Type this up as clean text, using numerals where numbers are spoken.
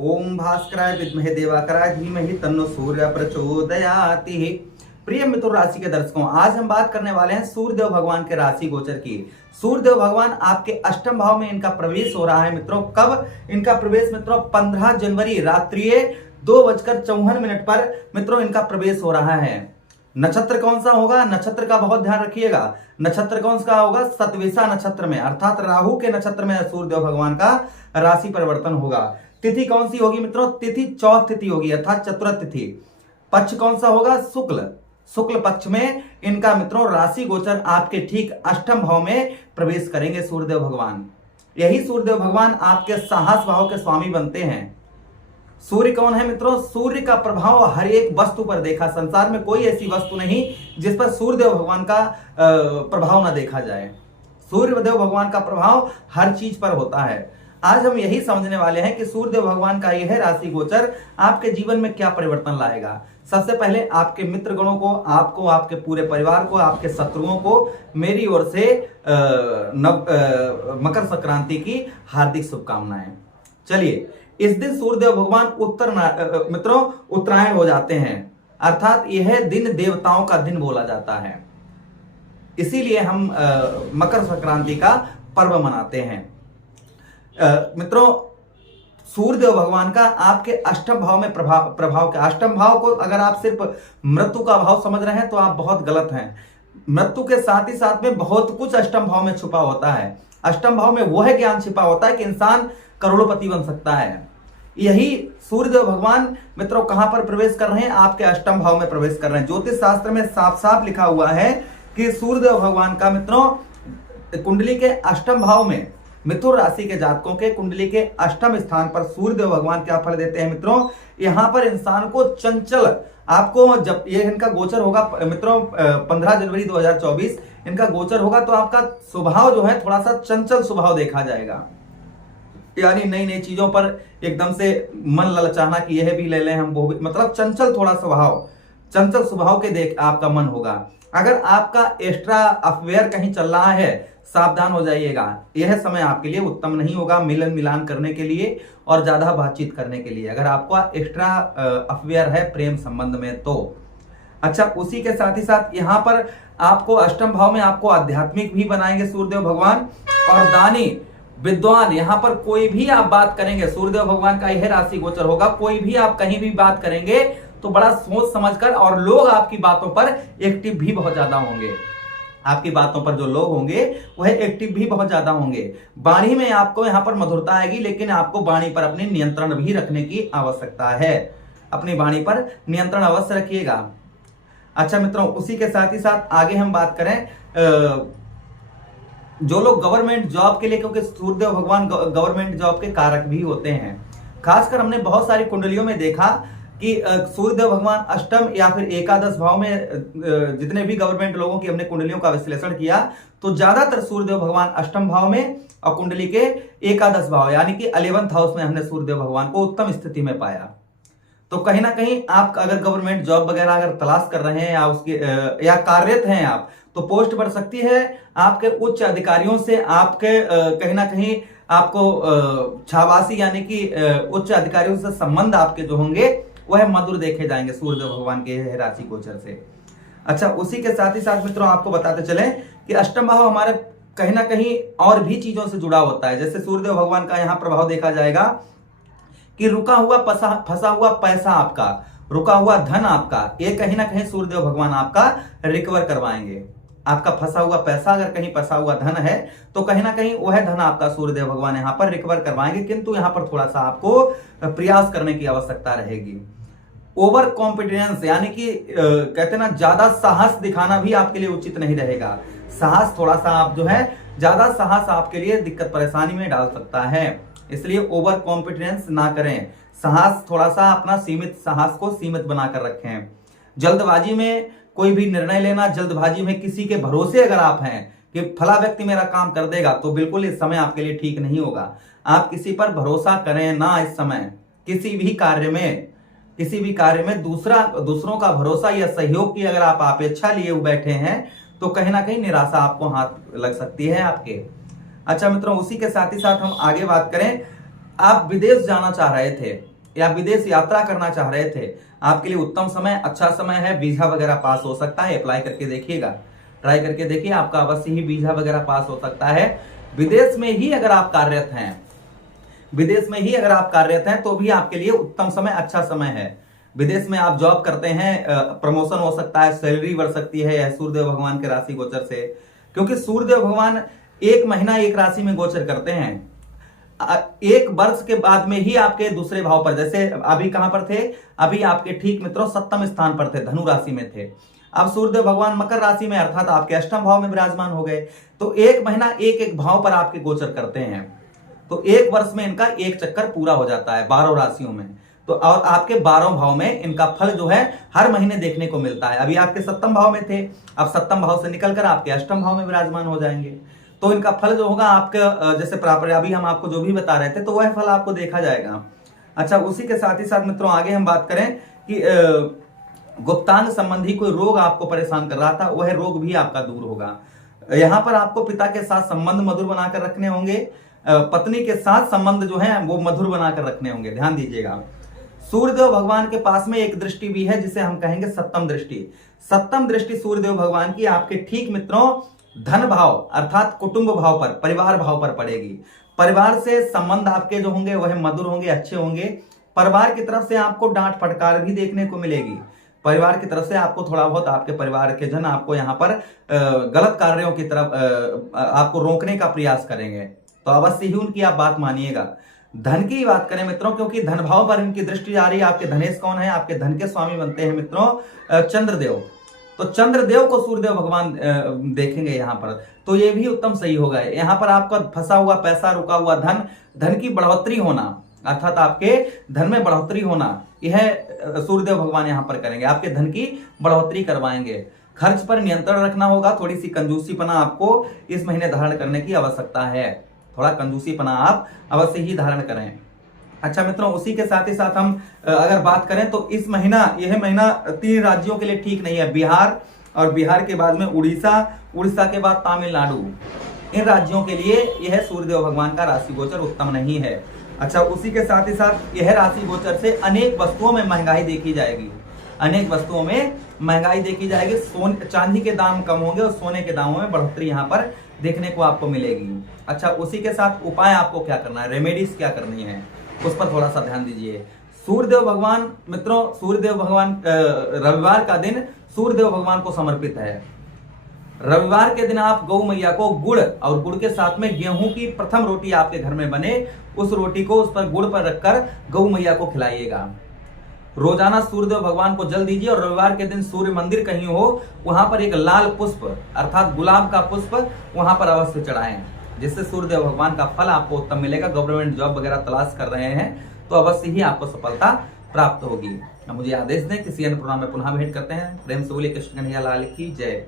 ओम भास्कराय विद्महे देवाकराय धीमहि तन्नो सूर्य प्रचोदयाति। प्रिय मिथुन राशि के दर्शकों, आज हम बात करने वाले हैं सूर्यदेव भगवान के राशि गोचर की। सूर्यदेव भगवान आपके अष्टम भाव में इनका प्रवेश हो रहा है मित्रों। कब इनका प्रवेश मित्रों? 15 जनवरी रात्रि 2:54 पर मित्रों इनका प्रवेश हो रहा है। नक्षत्र कौन सा होगा? नक्षत्र का बहुत ध्यान रखिएगा। नक्षत्र कौन सा होगा? सतविसा नक्षत्र में, अर्थात राहु के नक्षत्र में सूर्यदेव भगवान का राशि परिवर्तन होगा। तिथि कौन सी होगी मित्रों? तिथि चौथ तिथि होगी, अर्थात चतुर्थ तिथि। पक्ष कौन सा होगा? शुक्ल पक्ष में इनका मित्रों राशि गोचर आपके ठीक अष्टम भाव में प्रवेश करेंगे सूर्यदेव भगवान। यही सूर्यदेव भगवान आपके साहस भाव के स्वामी बनते हैं। सूर्य कौन है मित्रों? सूर्य का प्रभाव हर एक वस्तु पर देखा, संसार में कोई ऐसी वस्तु नहीं जिस पर सूर्यदेव भगवान का प्रभाव ना देखा जाए। सूर्यदेव भगवान का प्रभाव हर चीज पर होता है। आज हम यही समझने वाले हैं कि सूर्यदेव भगवान का यह राशि गोचर आपके जीवन में क्या परिवर्तन लाएगा। सबसे पहले आपके मित्र गणों को, आपको, आपके पूरे परिवार को, आपके शत्रुओं को मेरी ओर से मकर संक्रांति की हार्दिक शुभकामनाएं। चलिए, इस दिन सूर्यदेव भगवान मित्रों उत्तरायण हो जाते हैं, अर्थात यह दिन देवताओं का दिन बोला जाता है। इसीलिए हम मकर संक्रांति का पर्व मनाते हैं। मित्रों, सूर्यदेव भगवान का आपके अष्टम भाव में प्रभाव का, अष्टम भाव को अगर आप सिर्फ मृत्यु का भाव समझ रहे हैं तो आप बहुत गलत हैं। मृत्यु के साथ ही साथ में बहुत कुछ अष्टम भाव में छुपा होता है। अष्टम भाव में वह ज्ञान छिपा होता है कि इंसान करोड़पति बन सकता है। यही सूर्यदेव भगवान मित्रों कहां पर प्रवेश कर रहे हैं? आपके अष्टम भाव में प्रवेश कर रहे हैं। ज्योतिष शास्त्र में साफ साफ लिखा हुआ है कि सूर्यदेव भगवान का मित्रों कुंडली के अष्टम भाव में, मिथुन राशि के जातकों के कुंडली के अष्टम स्थान पर सूर्यदेव भगवान क्या फल देते हैं मित्रों? यहां पर इंसान को चंचल, आपको जब ये इनका गोचर होगा मित्रों 15 जनवरी 2024 इनका गोचर होगा तो आपका स्वभाव जो है थोड़ा सा चंचल स्वभाव देखा जाएगा। यानी नई नई चीजों पर एकदम से मन ललचाना कि यह भी ले लें हम, वो भी, मतलब चंचल थोड़ा स्वभाव, चंचल स्वभाव के देख आपका मन होगा। अगर आपका एक्स्ट्रा अफेयर कहीं चल रहा है, सावधान हो जाइएगा। यह समय आपके लिए उत्तम नहीं होगा मिलन मिलान करने के लिए और ज्यादा बातचीत करने के लिए, अगर आपका एक्स्ट्रा अफेयर है प्रेम संबंध में तो। अच्छा, उसी के साथ ही साथ यहाँ पर आपको अष्टम भाव में आपको आध्यात्मिक भी बनाएंगे सूर्यदेव भगवान और दानी विद्वान। यहाँ पर कोई भी आप बात करेंगे, सूर्यदेव भगवान का यह राशि गोचर होगा, कोई भी आप कहीं भी बात करेंगे तो बड़ा सोच समझकर, और लोग आपकी बातों पर एक्टिव भी बहुत ज्यादा होंगे। आपकी बातों पर जो लोग होंगे वह एक्टिव भी बहुत ज्यादा होंगे। वाणी में आपको यहाँ पर मधुरता आएगी, लेकिन आपको वाणी पर अपने नियंत्रण भी रखने की आवश्यकता है। अपनी वाणी पर नियंत्रण अवश्य रखिएगा। अच्छा मित्रों, उसी के साथ ही साथ आगे हम बात करें जो लोग गवर्नमेंट जॉब के लिए, क्योंकि सूर्यदेव भगवान गवर्नमेंट जॉब के कारक भी होते हैं। खासकर हमने बहुत सारी कुंडलियों में देखा कि सूर्यदेव भगवान अष्टम या फिर एकादश भाव में, जितने भी गवर्नमेंट लोगों की हमने कुंडलियों का विश्लेषण किया तो ज्यादातर सूर्यदेव भगवान अष्टम भाव में और कुंडली के एकादश भाव यानी कि 11th हाउस में हमने सूर्यदेव भगवान को उत्तम स्थिति में पाया। तो कहीं ना कहीं आप अगर गवर्नमेंट जॉब वगैरह अगर तलाश कर रहे हैं या उसके या कार्यरत हैं आप, तो पोस्ट बढ़ सकती है आपके उच्च अधिकारियों से। आपके कहीं ना कहीं आपको छावासी यानी कि उच्च अधिकारियों से संबंध आपके जो होंगे वह मधुर देखे जाएंगे सूर्यदेव भगवान के राशि गोचर से। अच्छा, उसी के साथ ही साथ मित्रों आपको बताते चले कि अष्टम भाव हमारे कहीं ना कहीं और भी चीजों से जुड़ा होता है। जैसे सूर्यदेव भगवान का यहाँ प्रभाव देखा जाएगा कि रुका हुआ फंसा हुआ पैसा आपका, रुका हुआ धन आपका, ये कहीं ना कहीं सूर्यदेव भगवान आपका रिकवर करवाएंगे। आपका फंसा हुआ पैसा, अगर कहीं फंसा हुआ धन है तो कहीं ना कहीं वह धन आपका सूर्यदेव भगवान यहाँ पर रिकवर करवाएंगे, किंतु यहाँ पर थोड़ा सा आपको प्रयास करने की आवश्यकता रहेगी। ओवर कॉन्फिडेंस यानी कि कहते ना ज्यादा साहस दिखाना भी आपके लिए उचित नहीं रहेगा। साहस थोड़ा सा आप जो है, ज्यादा साहस आपके लिए दिक्कत परेशानी में डाल सकता है, इसलिए ओवर कॉन्फिडेंस ना करें। साहस थोड़ा सा अपना सीमित, साहस को सीमित बनाकर रखें। जल्दबाजी में कोई भी निर्णय लेना, जल्दबाजी में किसी के भरोसे अगर आप हैं कि फला व्यक्ति मेरा काम कर देगा, तो बिल्कुल इस समय आपके लिए ठीक नहीं होगा। आप किसी पर भरोसा करें ना इस समय। किसी भी कार्य में दूसरों का भरोसा या सहयोग की अगर आप अपेक्षा लिए हुए बैठे हैं तो कहीं ना कहीं निराशा आपको हाथ लग सकती है आपके। अच्छा मित्रों, उसी के साथ ही साथ हम आगे बात करें आप विदेश जाना चाह रहे थे या विदेश यात्रा करना चाह रहे थे, आपके लिए उत्तम समय, अच्छा समय है। वीजा वगैरह पास हो सकता है, अप्लाई करके देखिएगा, ट्राई करके देखिए, आपका अवश्य ही वीजा वगैरह पास हो सकता है। विदेश में ही अगर आप कार्यरत हैं, विदेश में ही अगर आप कार्यरत हैं तो भी आपके लिए उत्तम समय, अच्छा समय है। विदेश में आप जॉब करते हैं, प्रमोशन हो सकता है, सैलरी बढ़ सकती है, यह सूर्यदेव भगवान के राशि गोचर से, क्योंकि सूर्यदेव भगवान एक महीना एक राशि में गोचर करते हैं। एक वर्ष के बाद में ही आपके दूसरे भाव पर, जैसे अभी कहां पर थे, अभी आपके ठीक मित्रों सप्तम स्थान पर थे, धनु राशि में थे। अब सूर्यदेव भगवान मकर राशि में अर्थात आपके अष्टम भाव में विराजमान हो गए। तो एक महीना एक एक भाव पर आपके गोचर करते हैं, तो एक वर्ष में इनका एक चक्कर पूरा हो जाता है 12 राशियों में। तो और आपके 12 भाव में इनका फल जो है हर महीने देखने को मिलता है। अभी आपके सप्तम भाव में थे, अब सप्तम भाव से निकलकर आपके अष्टम भाव में विराजमान हो जाएंगे, तो इनका फल जो होगा आपके जैसे प्राप्त, अभी हम आपको जो भी बता रहे थे तो वह फल आपको देखा जाएगा। अच्छा, उसी के साथ ही साथ मित्रों आगे हम बात करें कि गुप्तांग संबंधी कोई रोग आपको परेशान कर रहा था, वह रोग भी आपका दूर होगा। यहाँ पर आपको पिता के साथ संबंध मधुर बनाकर रखने होंगे, पत्नी के साथ संबंध जो है वो मधुर बनाकर रखने होंगे, ध्यान दीजिएगा। सूर्यदेव भगवान के पास में एक दृष्टि भी है जिसे हम कहेंगे सप्तम दृष्टि। सप्तम दृष्टि सूर्यदेव भगवान की आपके ठीक मित्रों धन भाव अर्थात कुटुंब भाव पर, परिवार भाव पर पड़ेगी। परिवार से संबंध आपके जो होंगे वह मधुर होंगे, अच्छे होंगे। परिवार की तरफ से आपको डांट फटकार भी देखने को मिलेगी। परिवार की तरफ से आपको थोड़ा बहुत, आपके परिवार के जन आपको यहाँ पर गलत कार्यों की तरफ आपको रोकने का प्रयास करेंगे, तो अवश्य ही उनकी आप बात मानिएगा। धन की बात करें मित्रों, क्योंकि धन भाव पर इनकी दृष्टि जा रही है। आपके धनेश कौन है? आपके धन के स्वामी बनते हैं मित्रों चंद्रदेव। तो चंद्रदेव को सूर्यदेव भगवान देखेंगे यहाँ पर, तो ये भी उत्तम सही होगा। यहाँ पर आपका फंसा हुआ पैसा, रुका हुआ धन, धन की बढ़ोतरी होना अर्थात आपके धन में बढ़ोतरी होना, यह सूर्यदेव भगवान यहाँ पर करेंगे, आपके धन की बढ़ोतरी करवाएंगे। खर्च पर नियंत्रण रखना होगा, थोड़ी सी कंजूसीपना आपको इस महीने धारण करने की आवश्यकता है, थोड़ा कंजूसीपना आप अवश्य ही धारण करें। अच्छा मित्रों, उसी के साथ ही साथ हम अगर बात करें तो इस महीना, यह महीना 3 राज्यों के लिए ठीक नहीं है, बिहार, और बिहार के बाद में उड़ीसा, उड़ीसा के बाद तमिलनाडु, इन राज्यों के लिए यह सूर्यदेव भगवान का राशि गोचर उत्तम नहीं है। अच्छा, उसी के साथ ही साथ यह राशि गोचर से अनेक वस्तुओं में महंगाई देखी जाएगी, अनेक वस्तुओं में महंगाई देखी जाएगी। चांदी के दाम कम होंगे और सोने के दामों में बढ़ोतरी यहाँ पर देखने को आपको मिलेगी। अच्छा, उसी के साथ उपाय आपको क्या करना है, रेमेडीज क्या करनी है, उस पर थोड़ा सा ध्यान दीजिए। सूर्यदेव भगवान मित्रों, सूर्यदेव भगवान रविवार का दिन सूर्यदेव भगवान को समर्पित है। रविवार के दिन आप गौ मैया को गुड़ और गुड़ के साथ में गेहूं की प्रथम रोटी आपके घर में बने, उस रोटी को उस पर गुड़ पर रखकर गौ मैया को खिलाइएगा। रोजाना सूर्यदेव भगवान को जल दीजिए, और रविवार के दिन सूर्य मंदिर कहीं हो, वहां पर एक लाल पुष्प अर्थात गुलाब का पुष्प वहां पर अवश्य चढ़ाएं, जिससे सूर्यदेव भगवान का फल आपको उत्तम मिलेगा। गवर्नमेंट जॉब वगैरह तलाश कर रहे हैं तो अवश्य ही आपको सफलता प्राप्त होगी। मुझे आदेश दें, किसी अन्य प्रोग्राम में पुनः भेंट करते हैं। प्रेम से बोलिए कृष्ण कन्हैया लाल की जय।